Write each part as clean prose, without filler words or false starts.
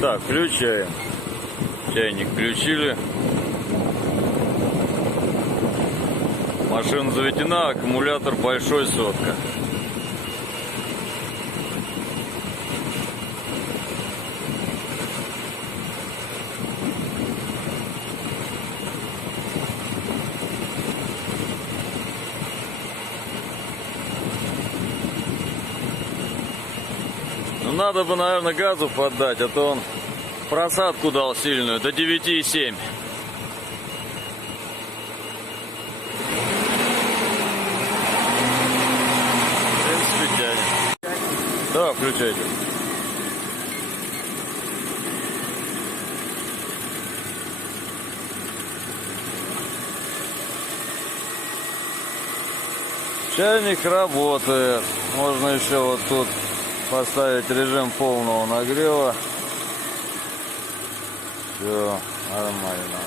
Так, включаем. Чайник включили. Машина заведена, аккумулятор большой, сотка. Ну, надо бы, наверное, газу поддать, а то он просадку дал сильную, до 9,7. Да, включайте. Чайник работает. Можно еще вот тут поставить режим полного нагрева. Все нормально.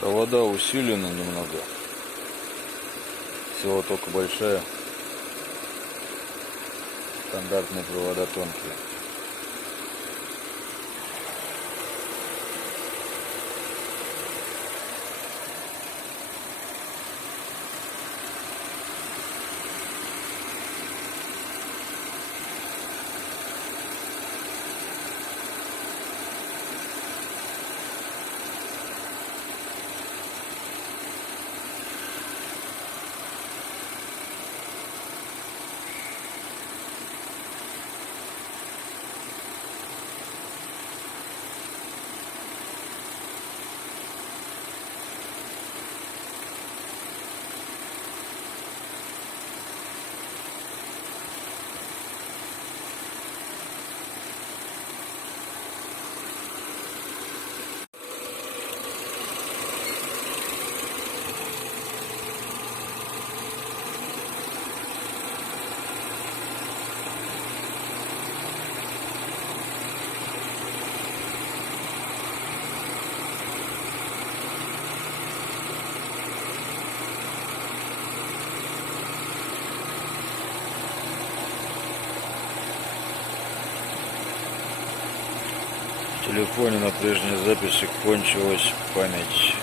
Провода усилены немного. Всего только большая. Стандартные провода тонкие. В телефоне на прежней записи кончилась память.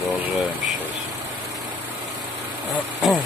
Продолжаем сейчас.